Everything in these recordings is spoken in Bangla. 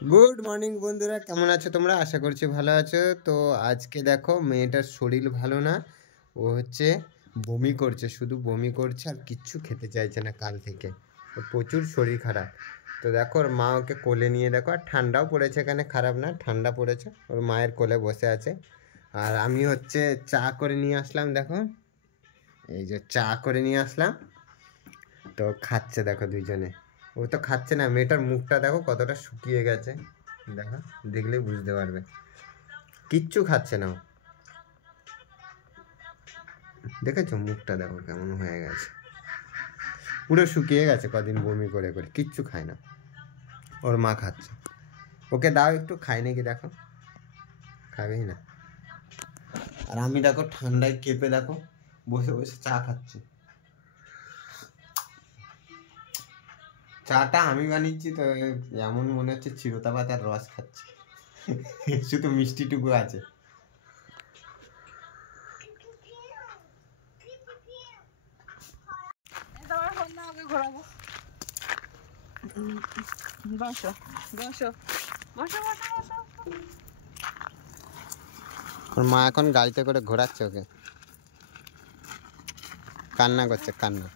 গুড মর্নিং বন্ধুরা, কেমন আছো তোমরা? আশা করছি ভালো আছো। তো আজকে দেখো মেয়েটার শরীর ভালো না, ও হচ্ছে বমি করছে, শুধু বমি করছে আর কিচ্ছু খেতে চাইছে না কাল থেকে। ওর প্রচুর শরীর খারাপ। তো দেখো ওর মা ওকে কোলে নিয়ে, দেখো আর ঠান্ডাও পড়েছে, এখানে খারাপ না, ঠান্ডা পড়েছে, ওর মায়ের কোলে বসে আছে। আর আমি হচ্ছে চা করে নিয়ে আসলাম, দেখো এই যে চা করে নিয়ে আসলাম। তো খাচ্ছে দেখো দুইজনে। ও তো খাচ্ছে না, মেয়েটার মুখটা দেখো কতটা শুকিয়ে গেছে, দেখো দেখলেই বুঝতে পারবে। কিচ্ছু খাচ্ছে না ও, দেখেছো মুখটা দেখো কেমন হয়ে গেছে, পুরো শুকিয়ে গেছে, কদিন বমি করে করে কিচ্ছু খায় না। ওর মা খাচ্ছে, ওকে দাও একটু খাই নাকি, দেখো খাবেই না। আর আমি দেখো ঠান্ডায় কেঁপে দেখো বসে বসে চা খাচ্ছি। চাটা আমি বানিয়েছি তো, এমন মনে হচ্ছে চিরতা পাতার রস খাচ্ছি। শুধু মিষ্টিটুকু আছে। ওর মা এখন গাড়িতে করে ঘোরাচ্ছে ওকে, কান্না করছে কান্না।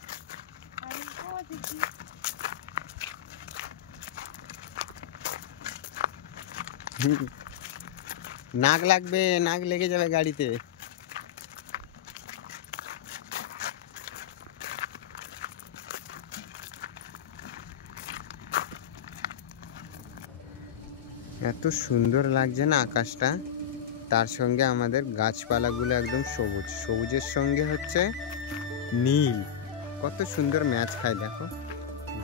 নাক লাগবে, নাক লেগে যাবে গাড়িতে। এত সুন্দর লাগছে না আকাশটা, তার সঙ্গে আমাদের গাছপালাগুলো একদম সবুজ, সবুজের সঙ্গে হচ্ছে নীল, কত সুন্দর ম্যাচ খায়। দেখো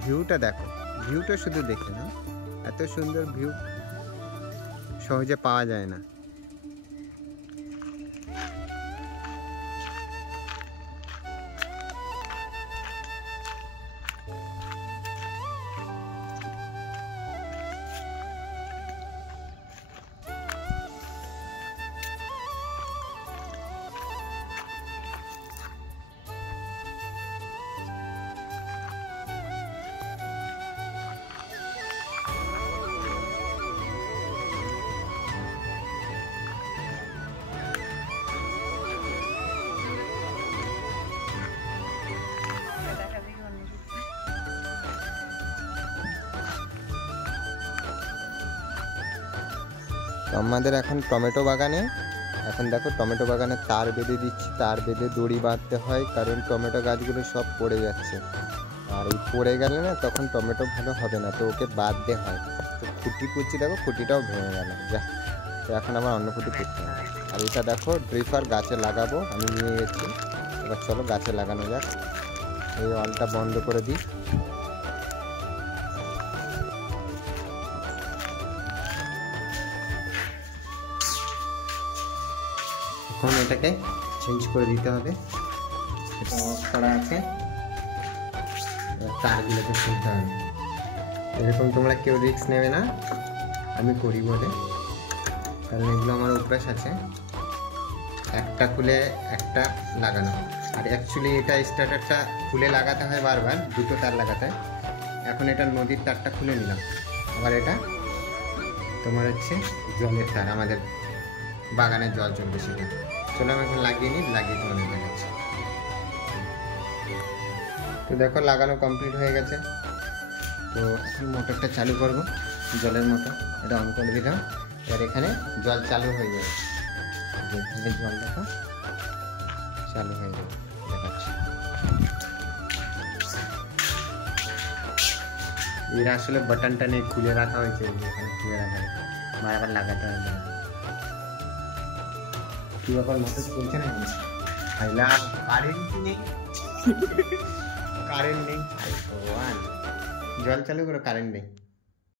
ভিউটা, দেখো ভিউটা শুধু দেখে নাও, এত সুন্দর ভিউ সহজে পাওয়া যায় না। আমাদের এখন টমেটো বাগানে, এখন দেখো টমেটো বাগানে তার বেঁধে দিচ্ছি, তার বেঁধে দড়ি বাঁধতে হয়, কারণ টমেটো গাছগুলো সব পড়ে যাচ্ছে, আর এই পড়ে গেলে না তখন টমেটো ভালো হবে না, তো ওকে বাঁধতে হয়। তো খুঁটি পুঁতছি, দেখো খুঁটিটাও ভেঙে গেল, যা তো এখন আমার অন্য খুঁটি পুঁততে হবে। আর এটা দেখো ড্রিপার গাছে লাগাবো, আমি নিয়ে গেছি, এবার চলো গাছে লাগানো যাক। এই অলটা বন্ধ করে দিই। এখন এটাকে চেঞ্জ করে দিতে হবে, এটা অফ করা আছে, তারগুলোকে খুলতে হবে। এরকম তোমরা কেউ রিস্ক নেবে না, আমি করি বলে, কারণ এগুলো আমার অভ্যাস আছে, একটা খুলে একটা লাগানো। আর অ্যাকচুয়ালি এটা স্টার্টারটা খুলে লাগাতে হয় বারবার, দুটো তার লাগাতে হয়। এখন এটা নদীর তারটা খুলে নিলাম, আবার এটা তোমার হচ্ছে জলের তার, আমাদের বাগানে জল চলবে সেটা। চলো আমি এখন লাগিয়ে নিই, লাগিয়ে তোমাদের দেখাচ্ছি। তো দেখো লাগানো কমপ্লিট হয়ে গেছে। তো এখন মোটরটা চালু করব, জলের মোটর, এটা অন করে দিলাম। এবার এখানে জল চালু হয়ে যাবে, এখানে জল দেখো চালু হয়ে যাবে, দেখাচ্ছি। এরা আসলে বাটনটা নিয়ে খুলে রাখা হয়েছে, এখানে খুলে রাখা হয়েছে, বারবার লাগাতে হবে। কি ব্যাপার, মোটর চলছে না? কারেন্ট নেই, কারেন্ট নেই, ভগবান জল চালু করো, কারেন্ট নেই।